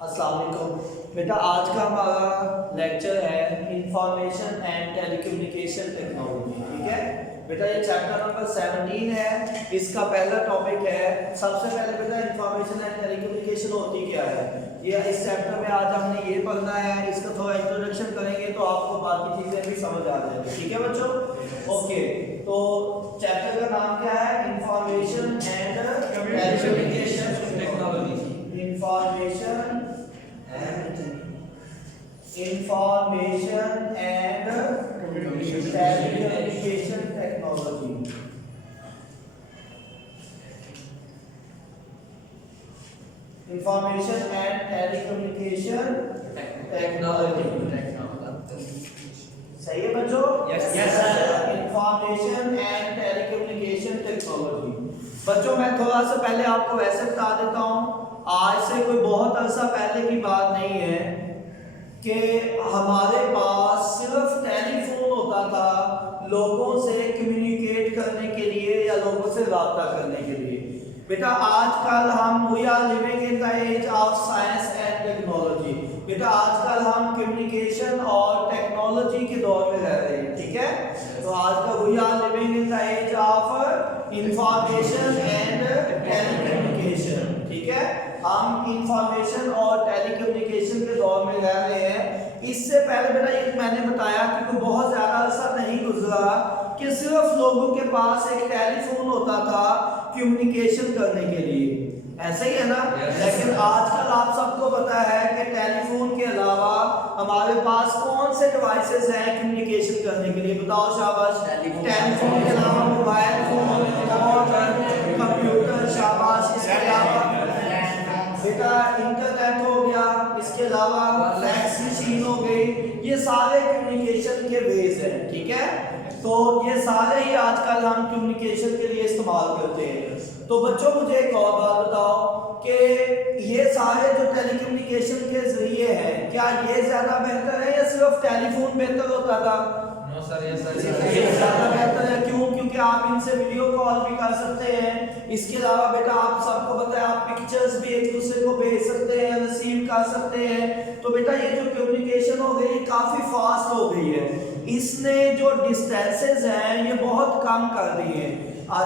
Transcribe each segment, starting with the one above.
अस्सलाम वालेकुम बेटा, आज का हमारा लेक्चर है इंफॉर्मेशन एंड टेलीकम्युनिकेशन टेक्नोलॉजी। ठीक है बेटा, ये चैप्टर नंबर 17 है। इसका पहला टॉपिक है। सबसे पहले बेटा इंफॉर्मेशन एंड टेलीकम्युनिकेशन होती क्या है, ये इस चैप्टर में आज हमने ये पढ़ना है। इसका थोड़ा इंट्रोडक्शन करेंगे तो आपको बाकी चीजें भी समझ आ जाएंगी। ठीक है बच्चों, ओके। तो चैप्टर का नाम क्या है? Information and telecommunication technology. Information and telecommunication technology। Information and telecommunication technology। सही है बच्चों? Yes sir। Information and telecommunication technology. बच्चों मैं थोड़ा सा पहले आपको वैसे बता देता हूँ, आज से कोई बहुत अरसा पहले की बात नहीं है कि हमारे पास सिर्फ टेलीफोन होता था लोगों से कम्युनिकेट करने के लिए या लोगों से रब्ता करने के लिए। बेटा आजकल हम we are living in the age of science and technology. बेटा आजकल हम कम्युनिकेशन और टेक्नोलॉजी के दौर में रह रहे हैं। ठीक है, तो आजकल we are living in the age of information and telecommunication. ठीक है, हम इंफॉर्मेशन और टेलीकम्युनिकेशन के दौर में रह रहे हैं। इससे पहले बेटा एक मैंने बताया कि कोई बहुत ज्यादा अरसा नहीं गुजरा कि सिर्फ लोगों के पास एक टेलीफोन होता था कम्युनिकेशन करने के लिए, ऐसा ही है ना? लेकिन आजकल आप सबको पता है कि टेलीफोन के अलावा हमारे पास कौन से डिवाइसेस हैं कम्युनिकेशन करने के लिए? बताओ शाबाश। टेलीफोन के अलावा मोबाइल फोन और कंप्यूटर, शाबाश। इसके अलावा बेटा इंटरनेट हो गया, इसके अलावा फैक्स मशीन हो गई। ये सारे कम्युनिकेशन के वेज हैं। ठीक है, तो ये सारे ही आजकल हम कम्युनिकेशन के लिए इस्तेमाल करते हैं। तो बच्चों मुझे एक और बात बताओ कि ये सारे जो टेलीकम्युनिकेशन के जरिए हैं, क्या ये ज्यादा बेहतर है या सिर्फ टेलीफोन बेहतर होता था? नो सर, ये ज्यादा बेहतर है। क्यों? क्योंकि आप इनसे वीडियो कॉल भी कर सकते हैं। इसके अलावा बेटा आप सबको पता है आप पिक्चर्स भी एक दूसरे को भेज सकते हैं, रिसीव कर सकते हैं। तो बेटा ये जो कम्युनिकेशन हो गई काफी फास्ट हो गई है। इसने जो डिस्टेंसेस हैं ये बहुत कम कर दी हैं।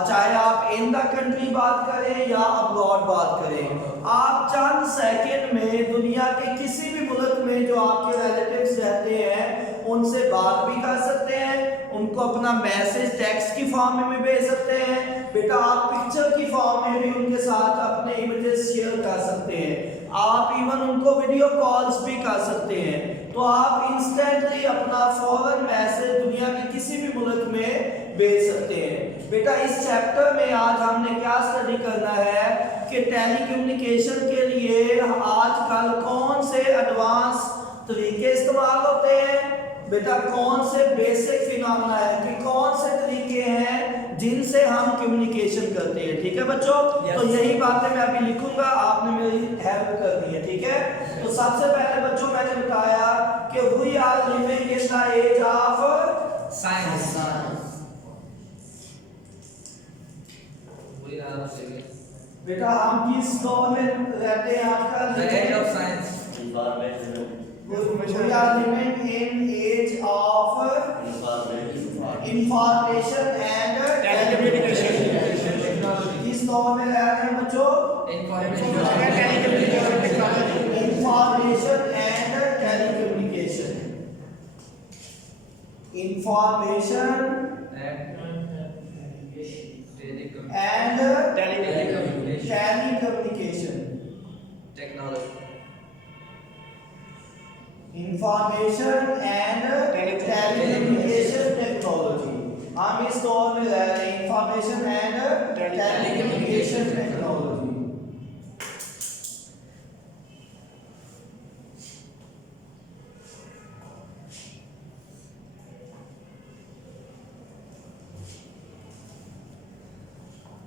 चाहे आप इन द कंट्री बात करें या अब्रॉड बात करें, आप चंद सेकंड में दुनिया के किसी भी मुल्क में जो आपके रिलेटिव्स रहते हैं उनसे बात भी कर सकते हैं, उनको अपना मैसेज टेक्स्ट की फॉर्म में भी भेज सकते हैं। बेटा आप पिक्चर की फॉर्म में भी उनके साथ अपने इमेजेस शेयर कर सकते हैं। आप इवन उनको वीडियो कॉल्स भी कर सकते हैं। तो आप इंस्टेंटली अपना फौरन मैसेज दुनिया के किसी भी मुल्क में भेज सकते हैं। बेटा इस चैप्टर में आज हमने क्या स्टडी करना है कि टेलीकम्युनिकेशन के लिए आजकल कौन से एडवांस तरीके इस्तेमाल होते हैं। बेटा कौन से बेसिक फिनोमेना है कि कौन से तरीके हैं जिनसे हम कम्युनिकेशन करते हैं। ठीक है बच्चों, तो यही बातें मैं अभी लिखूंगा, आपने मेरी हेल्प करनी है। ठीक है, तो सबसे पहले बच्चों मैंने बताया कि we are living in the age of science. बेटा हम किस दौर में रहते हैं आजकल? Age of science. We are living in age of information and telecommunication technology। किस दौर में रह रहे हैं बच्चों? Information and telecommunication technology. Information and telecommunication. Information and telecommunication technology. Information and telecommunication technology. हम इस दौर में रह रहे हैं, information and telecommunication technology.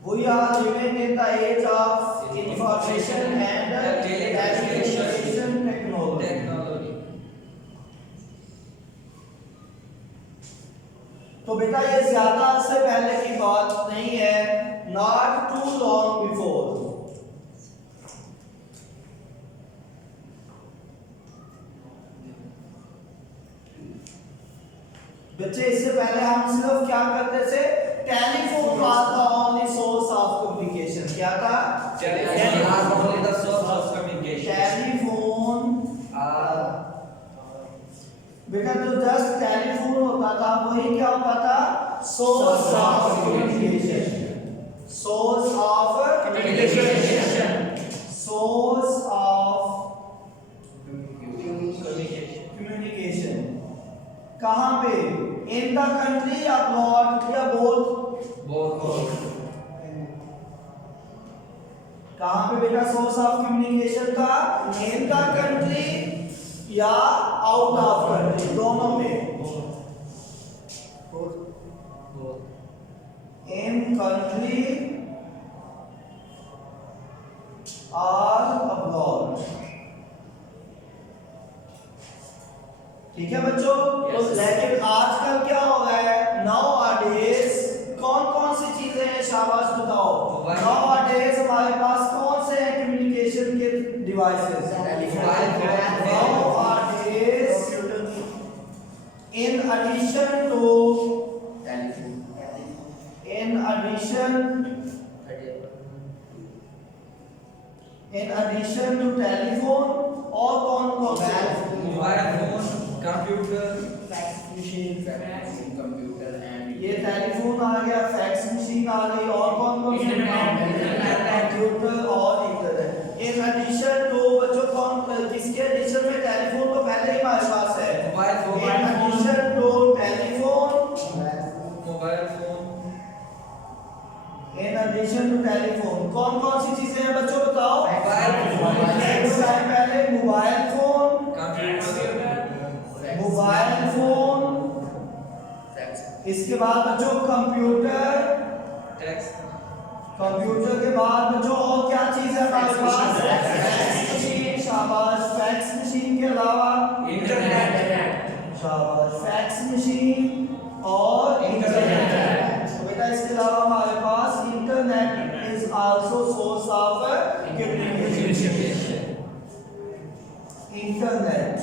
We are living in the age of information and telecommunication technology। तो बेटा ये ज्यादा से पहले की बात नहीं है, not too long before। बच्चे इससे पहले हम सिर्फ क्या करते थे, टेलीफोन था ओनली सोर्स ऑफ कम्युनिकेशन। क्या था? Only the source of communication. Telephone. बेटा जो जस्ट टेलीफोन होता था वही क्या होता था, source of communication. Source of Communication. Source of Communication. Communication. कहां पे? इन द कंट्री या अब्रॉड या बोथ? Both. कहां पे बेटा सोर्स ऑफ कम्युनिकेशन था? इन द कंट्री या आउट ऑफ कंट्री, दोनों में। Both. इन कंट्री और अब्रॉड। ठीक है बच्चों? तो Yes. लेकिन आजकल क्या हो रहा है, नाउ-अ-डेज कौन कौन सी चीजें हैं, शाबाश बताओ। Mobile. नाउ-अ-डेज हमारे पास कौन से हैं कम्युनिकेशन के devices? Mobile. Nowadays, in addition to telephone और कौन से? Mobile phone, computer. ये टेलीफोन आ गया, फैक्स मशीन आ गई, और कौन से? कंप्यूटर और इंटरनेट। इन एडिशन टू बच्चों कौन, किसके एडिशन में? टेलीफोन तो पहले ही हमारे पास है। Mobile phone. In addition to telephone, Mobile phone. In addition to telephone कौन कौन सी चीजें हैं बच्चों बताओ? Mobile phone. एक टाइम पहले mobile phone, Computer. Mobile phone, इसके बाद बच्चों कंप्यूटर, Text. कंप्यूटर के बाद बच्चों और क्या चीज है हमारे पास? Fax machine. शाबाश। फैक्स मशीन के अलावा Internet. शाबाश, फैक्स मशीन और इंटरनेट। तो बेटा इसके अलावा हमारे पास internet is also source of communication. Internet,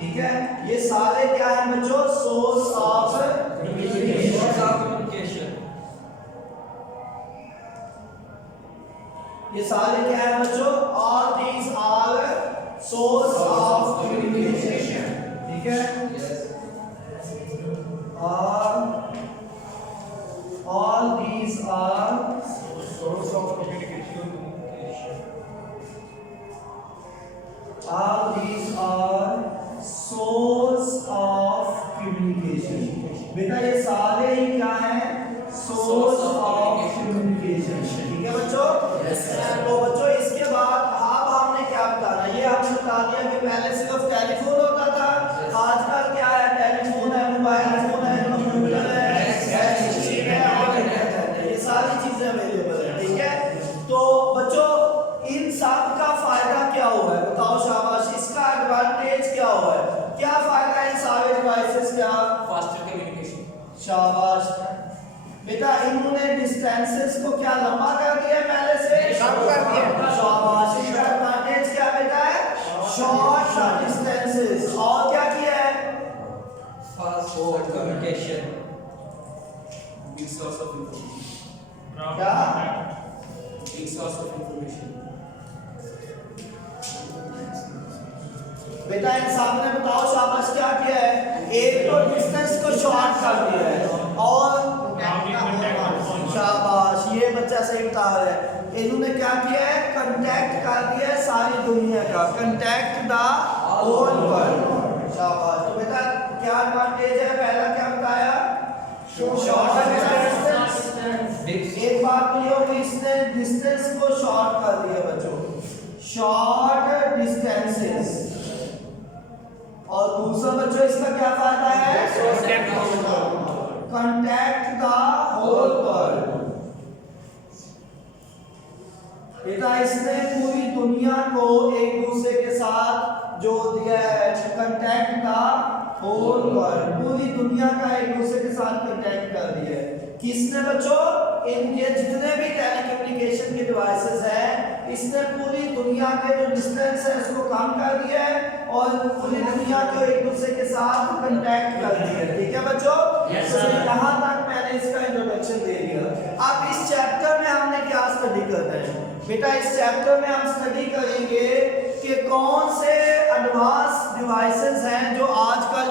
ठीक है, ये सारे क्या है बच्चों? Source of communication. Source of communication. ये सारे क्या है बच्चों? All these are source of communication. ठीक है, Yes. all these are source of communication. all these are source of communication। बेटा ये सारे ही क्या हैं? Source of communication. ठीक है बच्चों? तो बच्चों इसके बाद अब हमने क्या बताना, ये हमने बता दिया कि पहले सिर्फ टेलीफोन होता था, आजकल क्या है? टेलीफोन है, मोबाइल फोन है, कंप्यूटर है, फैक्स मशीन है और इंटरनेट है, ये सारी चीजें अवेलेबल है। ठीक है, तो बच्चों इन सब का फायदा क्या हुआ है बताओ? शाबाश। इसका एडवांटेज क्या हुआ है? क्या फायदा है इन सारे डिवाइसेस का? Faster communication. शाबाश बेटा, इन्होंने डिस्टेंसेस को क्या लंबा कर दिया पहले से? कम कर दिया। शाबाश। इसका एडवांटेज क्या बेटा है? Short distances. और क्या किया है? Fast communication. Big source of information. क्या? Big source of information. बेटा इन सब ने बताओ शाबाश क्या किया है? एक तो डिस्टेंस को शॉर्ट कर दिया है और शाबाश, ये बच्चा सही बता रहा है। इन्होंने क्या किया है? कांटेक्ट कर दिया है सारी दुनिया का, कांटेक्ट द होल वर्ल्ड। शाबाश। तो बेटा क्या एडवांटेज है? पहला क्या बताया? Short distance. एक बात तो ये होगी, इसने डिस्टेंस को शॉर्ट कर दिया बच्चों, शॉर्ट डिस्टेंसेस। और दूसरा बच्चों इसका क्या फायदा है? Contact the whole world. बेटा इसने पूरी दुनिया को एक दूसरे के साथ जो दिया है, कांटेक्ट द होल वर्ल्ड, पूरी दुनिया का एक दूसरे के साथ कांटेक्ट कर दिया है। किसने बच्चों? इनके जितने भी टेलीकम्युनिकेशन के डिवाइसेस हैं इसने पूरी दुनिया के जो डिस्टेंस है उसको कम कर दिया है और पूरी दुनिया को एक दूसरे के साथ कांटेक्ट कर दिया है। ठीक है बच्चों? Yes, तो sir. यहाँ तक मैंने इसका इंट्रोडक्शन दे दिया। अब इस चैप्टर में हमने क्या स्टडी करना है बेटा? इस चैप्टर में हम स्टडी करेंगे कि कौन से एडवांस डिवाइसेस हैं जो आजकल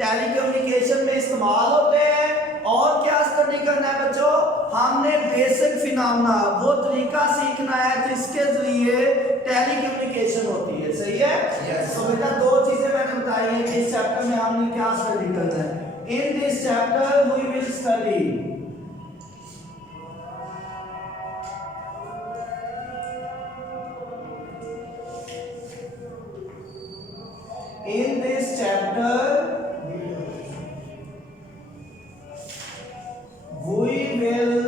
टेलीकम्युनिकेशन में इस्तेमाल होते हैं। और क्या स्टडी करना है बच्चों? हमने बेसिक फिनोमेना, वो तरीका सीखना है जिसके जरिए टेलीकम्युनिकेशन होती है। सही है? Yes. तो बेटा दो चीजें मैंने बताई हैं कि इस चैप्टर में हमने क्या स्टडी करना है। In this chapter we will study in this chapter we will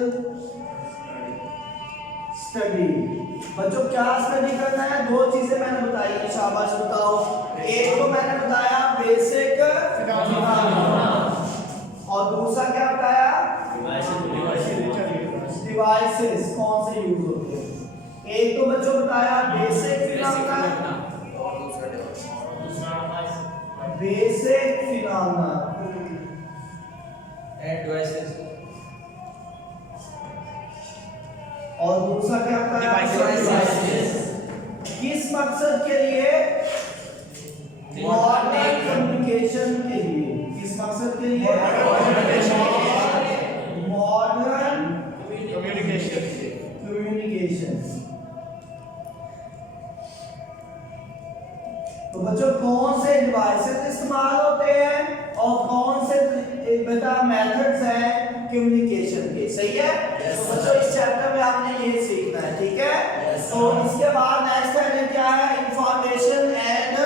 study। बच्चों क्या स्टडी करना है? दो चीजें मैंने बताई है, शाबाश बताओ। एक तो मैंने बताया बेसिक और दूसरा क्या बताया? डिवाइसेस कौन से यूज होते हैं। एक तो बच्चों बताया basic phenomena, basic phenomena and devices और दूसरा क्या बताया? किस मकसद के लिए? मॉडर्न कम्युनिकेशन के लिए। किस मकसद के लिए? Modern communication. तो बच्चों कौन से डिवाइसेस इस्तेमाल होते हैं और कौन से बेटा मेथड्स हैं कम्युनिकेशन के। सही है? तो बच्चों इस चैप्टर में आपने ये सीखना है। ठीक है? तो इसके बाद नेक्स्ट हेडिंग क्या है? Information and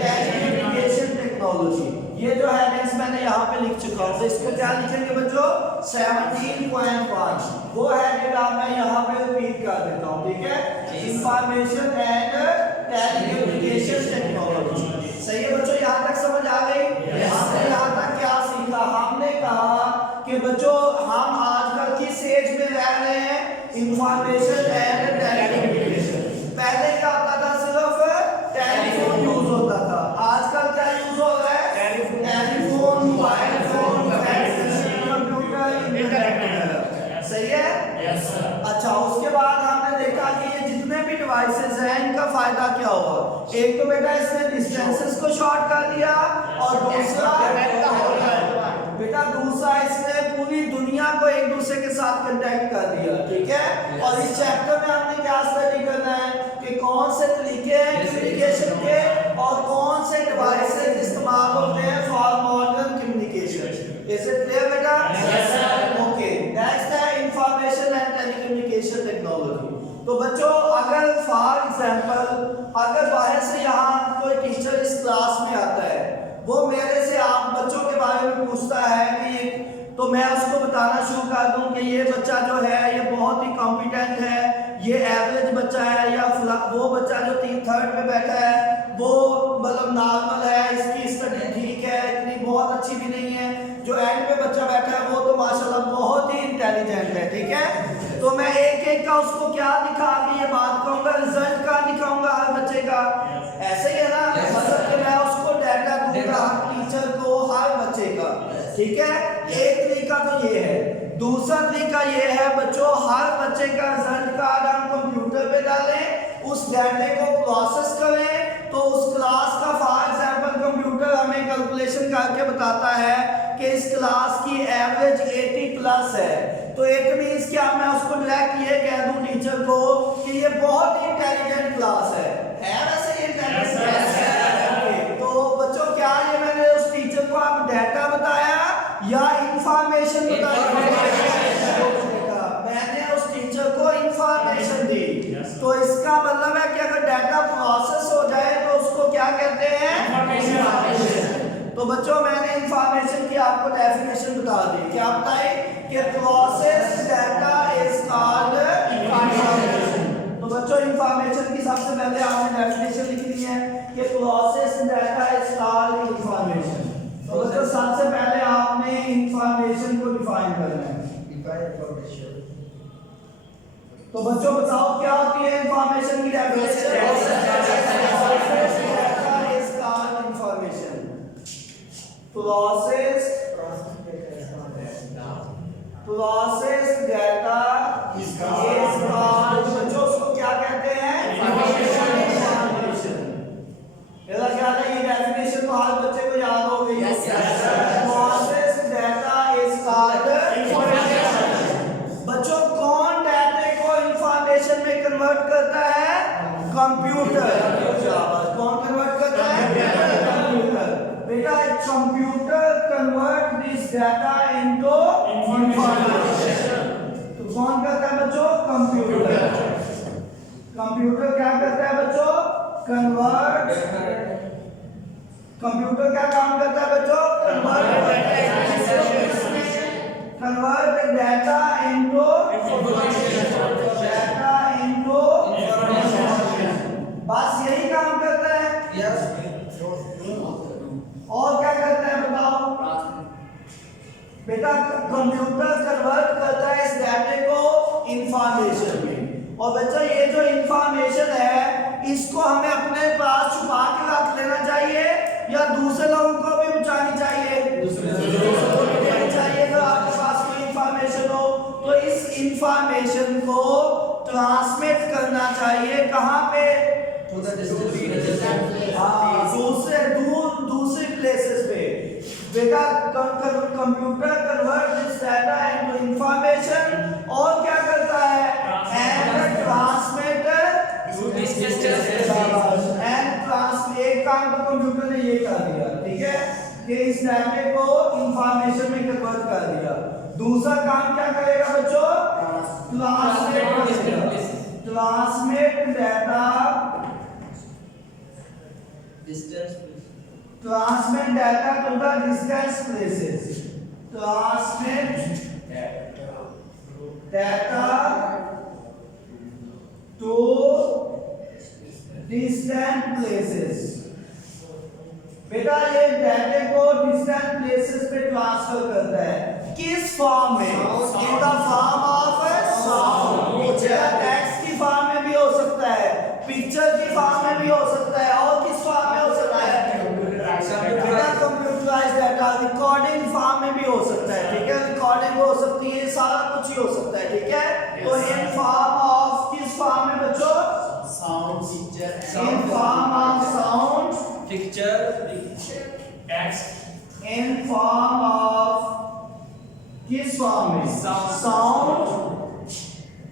telecommunication technology. ये जो हेडिंग्स मैंने यहाँ पे लिख चुका हूँ, तो इसको क्या लिखेंगे बच्चों? 17.5 वो हेडिंग आप मैं यहाँ पे रिपीट कर देता हूँ। ठीक है? Information and telecommunication technology. सही है बच्चों? यहाँ तक समझ आ गई? हमने यहाँ तक क्या सीखा? हमने कहा कि बच्चों हम आजकल किस एज में रह रहे हैं? Information and telecommunication. पहले क्या होता था? सिर्फ टेलीफोन यूज होता था। आजकल क्या यूज हो रहा है? Telephone, mobile phone, fax, computer, internet. सही है? अच्छा, उसके बाद हमने देखा कि ये जितने भी डिवाइसेस हैं इनका फायदा क्या हुआ? एक तो बेटा इसने डिस्टेंसेस को शॉर्ट कर दिया और दूसरा इसने पूरी दुनिया को एक दूसरे के साथ कांटेक्ट कर दिया। ठीक है? और इस चैप्टर में हमने क्या स्टडी करना है कि कौन से तरीके हैं कम्युनिकेशन के और कौन से डिवाइसेस इस्तेमाल होते हैं for modern communication. Is it clear बेटा? ओके, नेक्स्ट है इंफॉर्मेशन एंड टेलीकम्युनिकेशन टेक्नोलॉजी। तो बच्चों अगर फॉर एग्जांपल अगर बाहर से यहाँ कोई टीचर इस क्लास में आता है, वो मेरे से आप बच्चों के बारे में पूछता है कि तो मैं उसको बताना शुरू कर दूं कि ये बच्चा जो है ये बहुत ही कॉम्पिटेंट है, ये एवरेज बच्चा है, या वो बच्चा जो 3rd पे बैठा है वो मतलब नॉर्मल है, इसकी स्टडी ठीक है, इतनी बहुत अच्छी भी नहीं है, जो एंड पे बच्चा बैठा है वो तो माशाल्लाह बहुत ही इंटेलिजेंट है। ठीक है? तो मैं एक एक का उसको क्या दिखा के ये बात कहूंगा, रिजल्ट का दिखाऊंगा हर बच्चे का। ऐसे ही है ना? मतलब कि मैं उसको डाटा दूंगा टीचर को हर बच्चे का। ठीक है? एक तरीका तो ये है। दूसरा तरीका ये है बच्चों, हर बच्चे का रिजल्ट कार्ड हम कंप्यूटर पे डालें, उस डाटे को प्रोसेस करें, तो उस क्लास का फॉर एग्जांपल कंप्यूटर हमें कैलकुलेशन करके बताता है कि इस क्लास की एवरेज 80+ है। तो इट मींस क्या मैं उसको डायरेक्ट ये कह दूं टीचर को कि ये बहुत ही इंटेलिजेंट क्लास है वैसे ये इंटेलिजेंट। तो बच्चों क्या ये मैंने उस टीचर को आप डाटा बताया या इंफॉर्मेशन बताया? मैंने उस टीचर को इंफॉर्मेशन दी। तो इसका मतलब है कि अगर डाटा प्रोसेस हो जाए तो उसको क्या कहते हैं? इंफॉर्मेशन। तो बच्चों मैंने इंफॉर्मेशन की आपको डेफिनेशन बता दी। क्या बताई? कि process data is called information. तो बच्चों इंफॉर्मेशन की सबसे पहले आपने डेफिनेशन लिखनी है कि process data is called information. तो बच्चों सबसे पहले आपने इंफॉर्मेशन को डिफाइन करना है। Define information. तो बच्चों बताओ क्या होती है इंफॉर्मेशन की definition? Process data is called, बच्चों उसको क्या कहते हैं? इंफॉर्मेशन। मेरा ख्याल है ये डेफिनेशन तो हर बच्चे को याद हो गई है। Process data is called information. बच्चों कौन डाटा को इंफॉर्मेशन में कन्वर्ट करता है? कंप्यूटर। कौन कन्वर्ट करता है? कंप्यूटर। बेटा computer convert this data into information. तो कौन करता है बच्चों? कंप्यूटर। कंप्यूटर क्या करता है बच्चों? कन्वर्ट। कंप्यूटर क्या काम करता है बच्चों? Convert data into data into बस यही काम करता है। और क्या करता है बताओ? बेटा कंप्यूटर कन्वर्ट करता है इस डाटे को इंफॉर्मेशन में। और बच्चा ये जो इंफॉर्मेशन है इसको हमें अपने पास छुपा के रख लेना चाहिए या दूसरे लोगों को भी बचानी चाहिए? दूसरे को भी देनी चाहिए। अगर आपके पास कोई इंफॉर्मेशन हो तो इस इंफॉर्मेशन को ट्रांसमिट करना चाहिए कहाँ पे? दूसरे प्लेसेस पे। बेटा computer convert this data into information और क्या करता है? एंड ट्रांसमिट एक काम तो कंप्यूटर ने ये कर दिया, ठीक है, कि इस डाटे को इंफॉर्मेशन में कन्वर्ट कर दिया। दूसरा काम क्या करेगा बच्चों? Transmit data transmit data to the distance places. Transmit data to distant places. बेटा ये डाटे को डिस्टेंट प्लेसेस पे ट्रांसफर करता है किस फॉर्म में? In the form of sound. Text की फॉर्म में भी हो सकता है, पिक्चर की फॉर्म में भी हो सकता है, और किस फॉर्म में हो सकता है? कंप्यूटराइज्ड डाटा रिकॉर्डिंग फॉर्म में भी हो सकता है, ठीक है, रिकॉर्डिंग हो सकती है, सारा कुछ ही हो सकता है, ठीक है। तो इन फॉर्म ऑफ किस फॉर्म में बच्चों? Sound, picture, in form of sound, picture, text, in form of किस फॉर्म में? साउंड।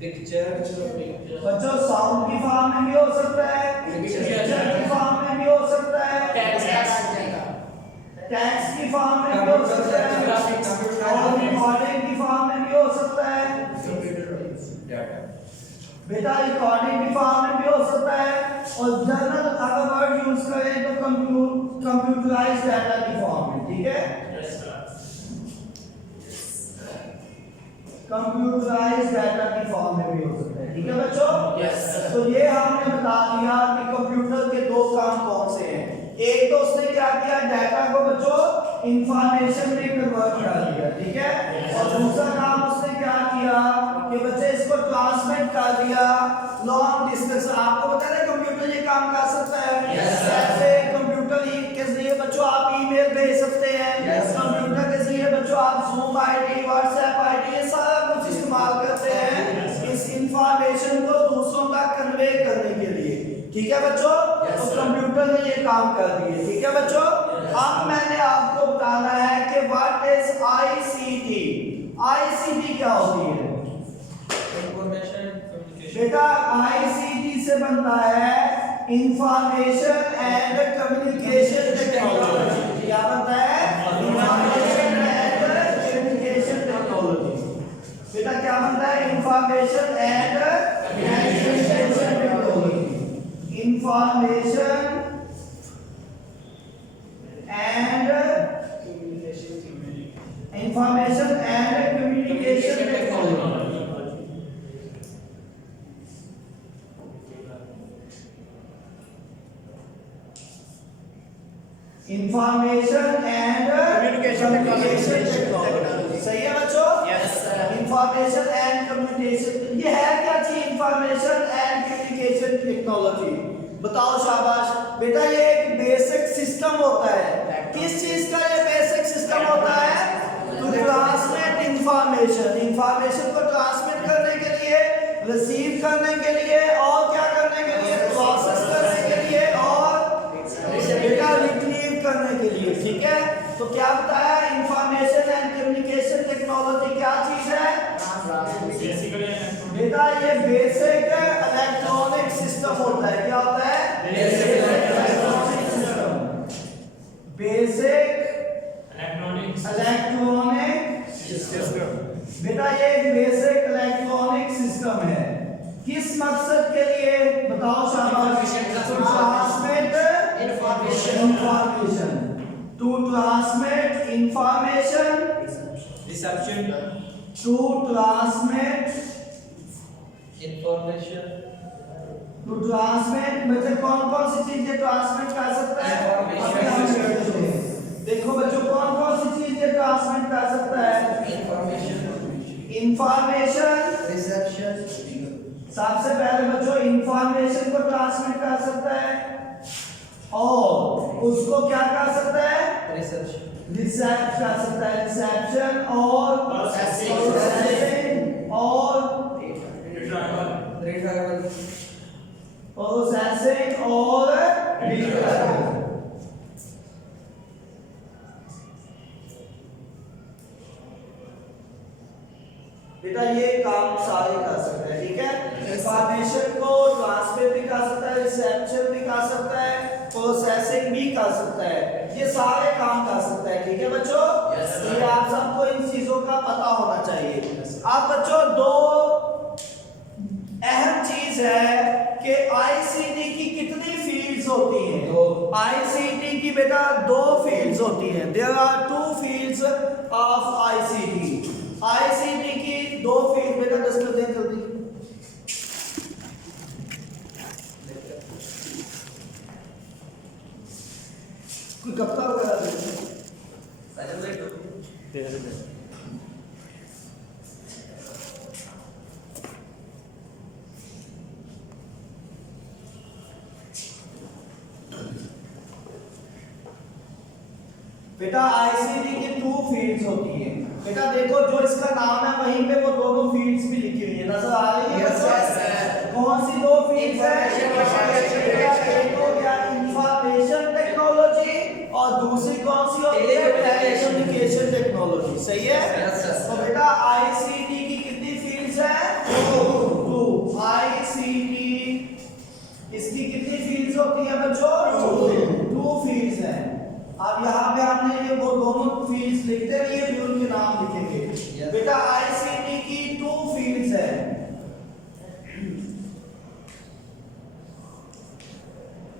पिक्चर, बच्चों साउंड की फॉर्म में भी हो सकता है, पिक्चर की फॉर्म में भी हो सकता है, टेक्स्ट की फॉर्म में भी हो सकता है, और रिकॉर्डिंग की फॉर्म में भी हो सकता है। बेटा रिकॉर्डिंग की फॉर्म में भी हो सकता है, और जनरल अगर वर्ड यूज करें तो कंप्यूटराइज्ड डाटा की फॉर्म में, ठीक है। कंप्यूटराइज्ड डाटा की फॉर्म में भी हो सकता है, ठीक है बच्चों। तो ये हमने बता दिया कि कंप्यूटर के दो काम कौन से हैं। एक तो उसने क्या किया? डाटा को बच्चों इंफॉर्मेशन में कन्वर्ट कर दिया, ठीक है, और दूसरा काम उसने क्या किया कि बच्चे इसको ट्रांसमिट कर दिया लॉन्ग डिस्टेंस। आपको पता है कंप्यूटर ये काम कर सकता है। जैसे कंप्यूटर के जरिए बच्चों आप ईमेल भेज सकते हैं, कंप्यूटर के जरिए बच्चों आप जूम आईडी, व्हाट्सएप आईडी, ये सारा कुछ इस्तेमाल करते हैं इस इंफॉर्मेशन को दूसरों तक कन्वे करने के लिए, ठीक है बच्चों। तो कंप्यूटर ने ये काम कर दिए, ठीक है बच्चों। अब मैंने आपको बताना है कि व्हाट इज आईसीटी। आईसीटी क्या होती है इंफॉर्मेशन कम्युनिकेशन। बेटा आईसीटी से बनता है इंफॉर्मेशन एंड कम्युनिकेशन टेक्नोलॉजी। क्या बनता है? Information and communication technology. बेटा क्या बनता है? Information and communication technology. Information and information and communication technology. Information and communication technology. सही है बच्चों? Yes sir. Information and communication, ये है क्या चीज? Information and communication technology. बताओ शाबाश बेटा, ये एक बेसिक सिस्टम होता है। किस चीज का ये बेसिक सिस्टम होता है? टू ट्रांसमिट इंफॉर्मेशन, इंफॉर्मेशन को ट्रांसमिट करने के लिए, रिसीव करने के लिए और क्या करने के लिए, प्रोसेस करने के लिए और बेटा रिट्रीव करने के लिए। ठीक है, तो क्या बताया? इंफॉर्मेशन एंड कम्युनिकेशन टेक्नोलॉजी क्या चीज है बेटा? ये बेसिक इलेक्ट्रॉनिक सिस्टम होता है। क्या होता है? Basic electronic system, basic electronic system. बेटा ये एक बेसिक इलेक्ट्रॉनिक सिस्टम है। किस मकसद के लिए बताओ शाबाश? Transmit information, to transmit information, reception, to transmit information, to transmit. बच्चे कौन कौन सी चीजें ट्रांसमिट कर सकता है? देखो बच्चों, कौन कौन सी चीजें ट्रांसमिट कर सकता है? इंफॉर्मेशन, रिसेप्शन, सबसे पहले बच्चों इंफॉर्मेशन को ट्रांसमिट कर सकता है और उसको क्या कर सकता है? रिसेप्शन, रिसेप्ट कर सकता है। रिसेप्शन और प्रोसेसिंग और रिट्राइवल, प्रोसेसिंग और रिट्रीवल। बेटा ये काम सारे कर सकते हैं। ठीक है, इंफॉर्मेशन को ट्रांसमिट भी कर सकता है, रिसेप्शन भी कर सकता है, प्रोसेसिंग भी कर सकता है। ये सारे काम कर सकता है। ठीक है बच्चों, ये आप सबको इन चीजों का पता होना चाहिए। अब बच्चों दो अहम चीज है कि आईसीटी की कितनी फील्ड्स होती हैं? आईसीटी की बेटा दो फील्ड्स होती हैं। There are two fields of ICT. ICT की दो फील्ड बेटा डिस्कस करें जल्दी। कोई कप्ता वगैरह बेटा आईसीटी की टू फील्ड्स होती हैं। बेटा देखो जो इसका नाम है वहीं पे वो दोनों फील्ड्स भी लिखी हुई है, नजर आ रही है? Yes, sir. कौन सी दो फील्ड्स है? एक हो गया इंफॉर्मेशन टेक्नोलॉजी और दूसरी कौन सी होती है? Telecommunication technology. सही है? Yes, sir. तो बेटा आईसीटी की कितनी फील्ड्स है? टू। आईसीटी इसकी कितनी फील्ड्स होती है बच्चों? टू फील्ड्स हैं। अब यहाँ पे आपने ये वो दोनों फील्ड्स लिखते रहिए, फिर उनके नाम लिखेंगे। Yes. बेटा आईसीटी की टू फील्ड्स है।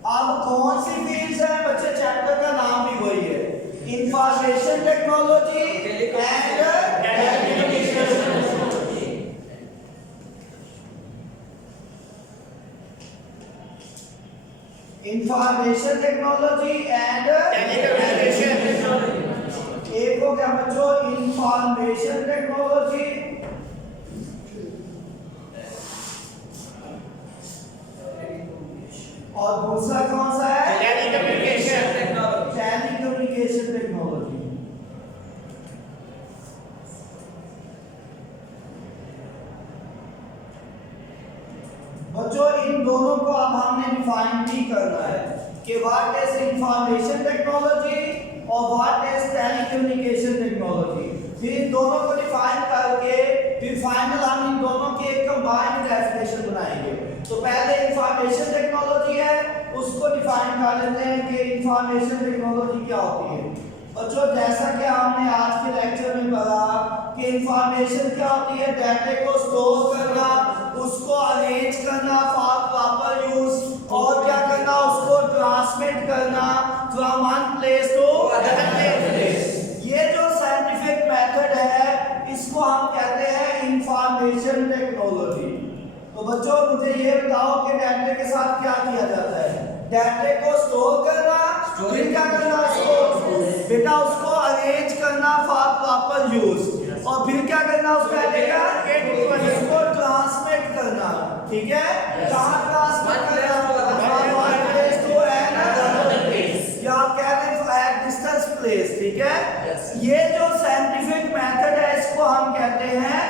अब कौन सी फील्ड्स है बच्चे? चैप्टर का नाम भी वही है, information technology and information technology and एक हो गया बच्चों इंफॉर्मेशन टेक्नोलॉजी और दूसरा कौन सा है? Telecommunication technology, telecommunication technology. बच्चों इन दोनों को अब हमने डिफाइन भी करना है कि व्हाट इज इंफॉर्मेशन टेक्नोलॉजी और व्हाट इज टेलीकम्युनिकेशन टेक्नोलॉजी। फिर इन दोनों को डिफाइन करके फिर फाइनल हम इन दोनों की एक कंबाइंड डेफिनेशन बनाएंगे। तो पहले इंफॉर्मेशन टेक्नोलॉजी है, उसको डिफाइन कर लेते हैं कि इंफॉर्मेशन टेक्नोलॉजी क्या होती है। बच्चों जैसा कि हमने आज के लेक्चर में पढ़ा कि इंफॉर्मेशन क्या होती है? डाटा को स्टोर करना, उसको अरेंज करना फॉर प्रॉपर यूज और क्या करना? उसको ट्रांसमिट करना from one place to other place. ये जो साइंटिफिक मेथड है इसको हम कहते हैं इंफॉर्मेशन टेक्नोलॉजी। तो बच्चों मुझे ये बताओ कि डाटा के साथ क्या किया जाता है? डाटा को स्टोर करना, फिर क्या करना? उसको बेटा उसको अरेंज करना फॉर प्रॉपर यूज और फिर क्या करना? उसका डेटा उसको ट्रांसमिट करना ठीक है? कहाँ ट्रांसफर करना? या आप कह रहे हैं एट डिस्टेंस प्लेस, ठीक है? ये जो साइंटिफिक मेथड है इसको हम कहते हैं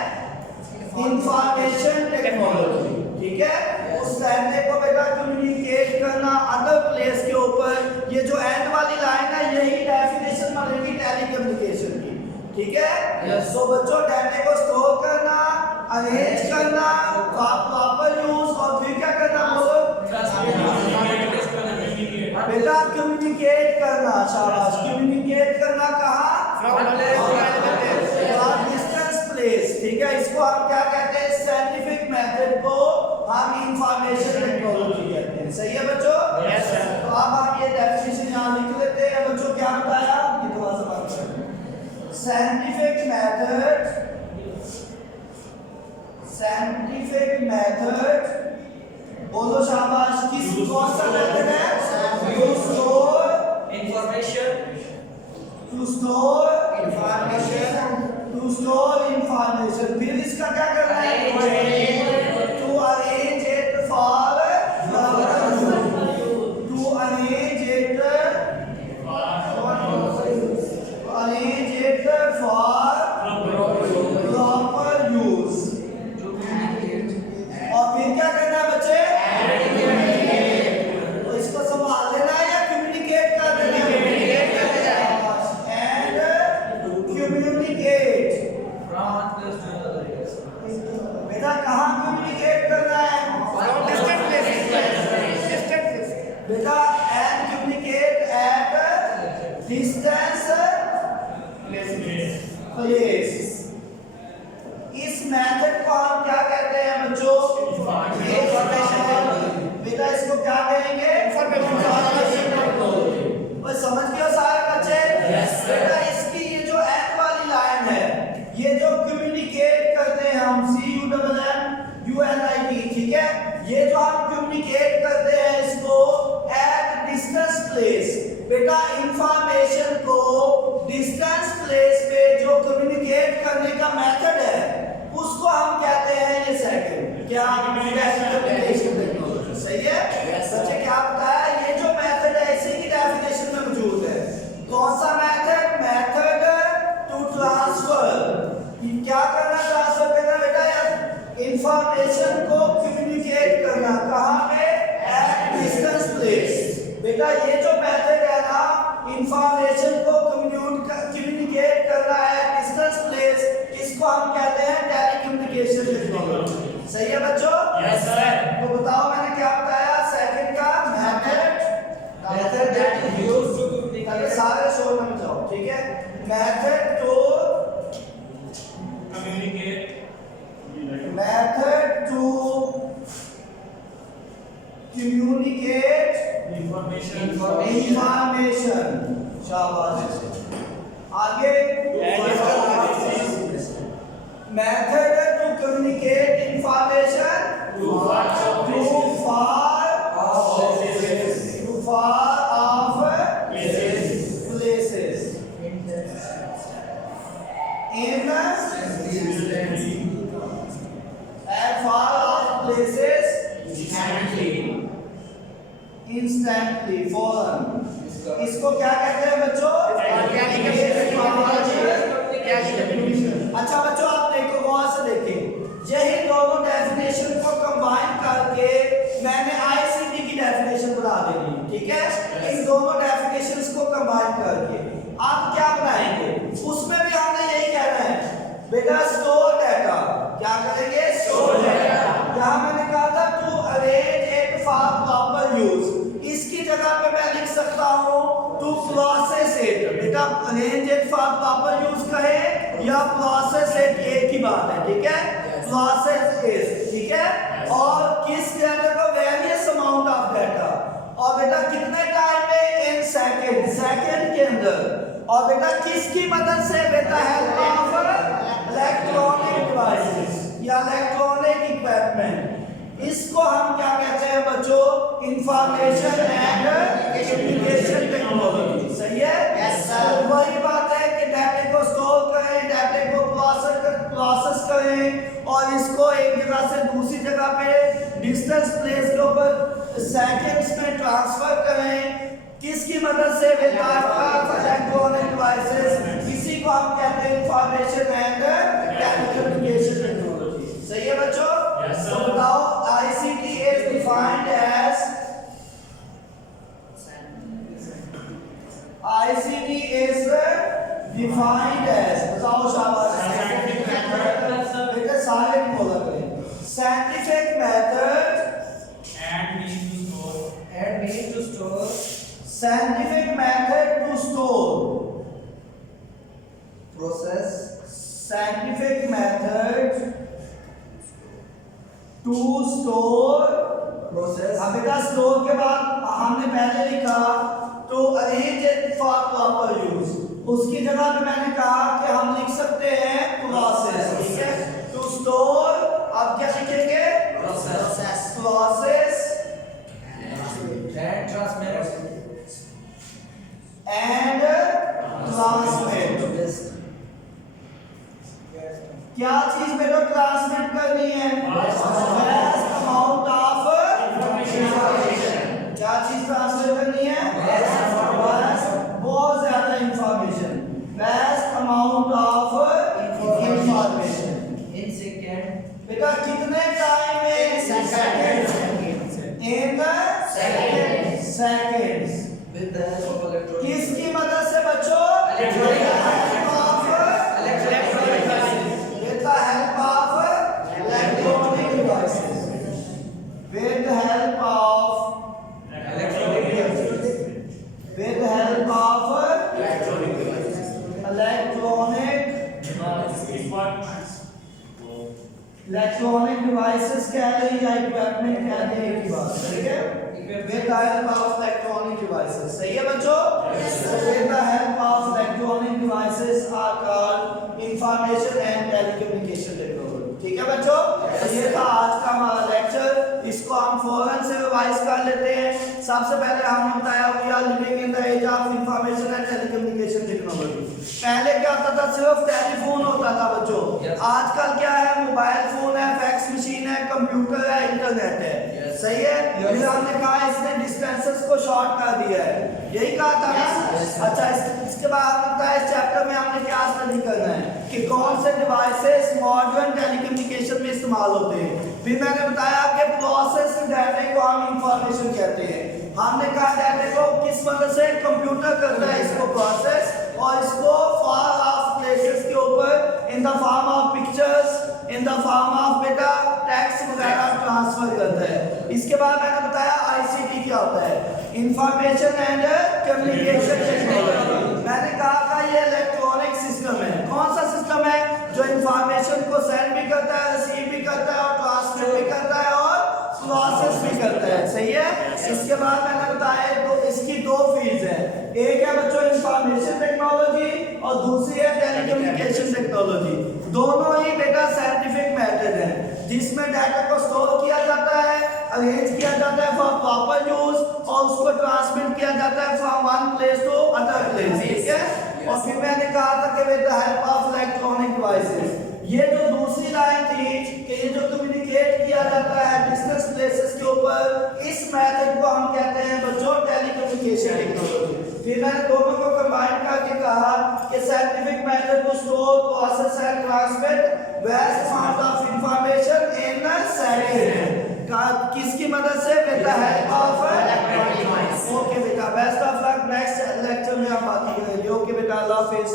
इंफॉर्मेशन टेक्नोलॉजी, ठीक है? उस डाटा को बेटा कम्युनिकेट करना अदर प्लेस के ऊपर, ये जो एंड वाली लाइन है यही डेफिनेशन बनेगी टेलीकम्युनिकेशन की, ठीक है? तो बच्चों डाटा को स्टोर करना, अरेंज करना, प्रॉपर यूज और फिर क्या करना बोलो? बेटा कम्युनिकेट करना, शाबाश, कम्युनिकेट करना कहाँ? डिस्टेंस प्लेस, ठीक है? इसको हम क्या कहते हैं? साइंटिफिक मेथड को हम इंफॉर्मेशन टेक्नोलॉजी कहते हैं, सही है बच्चों? Yes sir. तो अब हम ये डेफिनेशन यहाँ लिख लेते हैं बच्चों। क्या बताया? ये थोड़ा सा बात करें। साइंटिफिक मेथड बोलो शाबाश, किस कौन सा मेथड है? To store Information. फिर इसका क्या करना है? To arrange it for proper use. और फिर क्या करना है बच्चे? तो इसको संभाल लेना है या कम्युनिकेट कर देना है? And communicate. बेटा कहाँ कम्युनिकेट करना है? बेटा and communicate at distance place. इस मेथड को हम क्या कहते हैं बच्चों? बेटा इसको क्या कहेंगे? बस समझ गए हो सारे बच्चे? बेटा इसकी ये जो एंड वाली लाइन है, ये जो कम्युनिकेट करते हैं हम CUMMUNIT, ठीक है? ये जो हम कम्युनिकेट करते हैं इसको एट डिस्टेंस प्लेस। बेटा इंफॉर्मेशन को डिस्टेंस प्लेस पे जो कम्युनिकेट करने का मेथड है उसको हम कहते हैं ये सेकंड क्या? कम्युनिकेशन टेक्नोलॉजी, सही है? बच्चे क्या बताया? ये जो मेथड है इसी की डेफिनेशन में मौजूद है। कौन सा मेथड? Method to transfer. क्या करना? ट्रांसफर करना बेटा यार, इंफॉर्मेशन को कम्युनिकेट करना। कहाँ पे? At distance place. बेटा ये जो मेथड है ना, इंफॉर्मेशन को कम्युनिकेट करना है डिस्टेंस प्लेस, इसको हम कहते हैं टेलीकम्युनिकेशन टेक्नोलॉजी, सही है बच्चों? Yes sir. तो बताओ मैंने क्या बताया? सेकंड का method that is used to पहले सारे शोर में जाओ, ठीक है? Method to communicate information। शाबाश। आगे method to communicate information to far off places at far off places instantly फौरन। इसको क्या कहते हैं बच्चों? अच्छा बच्चों आप देखो, गौर से देखिए, यही दोनों डेफिनेशन को कंबाइन करके मैंने आईसीटी की डेफिनेशन बना देनी, ठीक है? इन दोनों डेफिनेशंस को कंबाइन करके आप क्या बनाएंगे? उसमें भी हमने यही कहना है बेटा, स्टोर डाटा। क्या करेंगे? Store data. यहाँ मैंने कहा था to arrange it for proper use, इसकी जगह पे मैं लिख सकता हूँ टू प्रोसेस इट। बेटा arrange it for proper use कहे या प्रोसेस इट, एक ही बात है, ठीक है? प्रोसेस इट, ठीक है? और किस डाटा को? Various amount of data. और बेटा कितने टाइम में? इन सेकंड के अंदर। और बेटा किसकी मदद से? बेटा हेल्प ऑफ इलेक्ट्रॉनिक डिवाइसेस या इलेक्ट्रॉनिक इक्विपमेंट। इसको हम क्या कहते हैं बच्चों? इंफॉर्मेशन एंड कम्युनिकेशन टेक्नोलॉजी, सही है? Yes sir. तो वही बात है कि डाटा को स्टोर करें, डाटा को प्रोसेस करें और इसको एक जगह से दूसरी जगह पे डिस्टेंस प्लेस के ऊपर सेकंड्स में ट्रांसफर करें किसकी मदद से, विद इलेक्ट्रॉनिक डिवाइसेस। इसी को हम कहते हैं इंफॉर्मेशन एंड टेलीकम्युनिकेशन टेक्नोलॉजी। सही है बच्चों? Yes, sir. तो बताओ ICT is defined as ICT is defined as, बताओ शाबाश, Scientific method. बेटा सारे बोला करें, scientific method And means to store. And means to store. scientific method to store, Process. scientific method to store। Process. अब बेटा स्टोर के बाद हमने पहले लिखा तो अरेंज फॉर प्रॉपर यूज, उसकी जगह पे मैंने कहा कि हम लिख सकते हैं प्रोसेस। ठीक है, टू स्टोर अब क्या लिखेंगे, Process. Process And transmit. And transmit. क्या चीज बेटा ट्रांसमिट करनी है, vast amount of Information. क्या चीज ट्रांसफर करनी है, बहुत ज्यादा information, vast amount of information। In second. बेटा कितने टाइम में, in seconds. With the help of electronic. किसकी मदद से बच्चों, Electronic with the help of electronic devices, with the help of Electronic devices. with the help of Electronic devices. electronic electronic devices कह रहे हैं या इक्विपमेंट कह रहे हैं, एक ही बात। ठीक है, with the help of electronic devices. सही है बच्चों? With the help of electronic devices are called information and telecommunication technology. ठीक है बच्चों, तो ये था आज का हमारा लेक्चर, इसको हम फौरन से रिवाइज कर लेते हैं। सबसे पहले हमने बताया we are living in the age of information and telecommunication technology. पहले क्या होता था, सिर्फ टेलीफोन होता था बच्चों। Yes. आजकल क्या है, मोबाइल फोन है, फैक्स मशीन है, कंप्यूटर है, इंटरनेट है। Yes. सही है? Yes. फिर हमने कहा इसने डिस्टेंसेस को शॉर्ट कर दिया है, यही कहा था ना? Yes. अच्छा, इसके बाद हमने बताया इस चैप्टर में हमने क्या स्टडी करना है कि कौन से डिवाइसेस मॉडर्न टेलीकम्युनिकेशन में इस्तेमाल होते हैं। फिर मैंने बताया कि प्रोसेस डाटा को हम इंफॉर्मेशन कहते हैं। हमने कहा डाटा को किस मदद से कंप्यूटर करता है इसको प्रोसेस, और इसको फार ऑफ प्लेसेस के ऊपर in the form of pictures, in the form of बेटा टेक्स्ट वगैरह ट्रांसफर करता है। इसके बाद मैंने बताया आईसीटी क्या होता है, इंफॉर्मेशन एंड कम्युनिकेशन टेक्नोलॉजी। मैंने कहा था ये इलेक्ट्रॉनिक सिस्टम है। कौन सा सिस्टम है, जो इंफॉर्मेशन को सेंड भी करता है, रिसीव भी करता है, और ट्रांसमिट भी करता है, और प्रोसेस भी करता है। सही है? इसके बाद मैंने बताया तो इसकी दो फील्ड्स हैं, एक है बच्चों इंफॉर्मेशन टेक्नोलॉजी और दूसरी है टेलीकम्युनिकेशन टेक्नोलॉजी। दोनों ही बेटा साइंटिफिक मेथड है जिसमें डाटा को स्टोर किया जाता है, अरेंज किया जाता है फॉर प्रॉपर यूज, और उसको ट्रांसमिट किया जाता है from one place to other place. ठीक है, और फिर मैंने कहा था कि with the help of electronic devices, ये जो दूसरी लाइन थी कि ये जो कम्युनिकेट किया जाता है डिस्टेंस प्लेसेस के ऊपर, इस मेथड को हम कहते हैं बच्चों टेलीकम्युनिकेशन टेक्नोलॉजी। फिर मैंने दोनों को कंबाइन करके कहा कि scientific method to store, process and transmit vast amount of information in a second, किसकी मदद से, with the help of electronic device. Okay बेटा, best of luck, next lecture में हम बात करेंगे। ओके बेटा, अल्लाह हाफिज।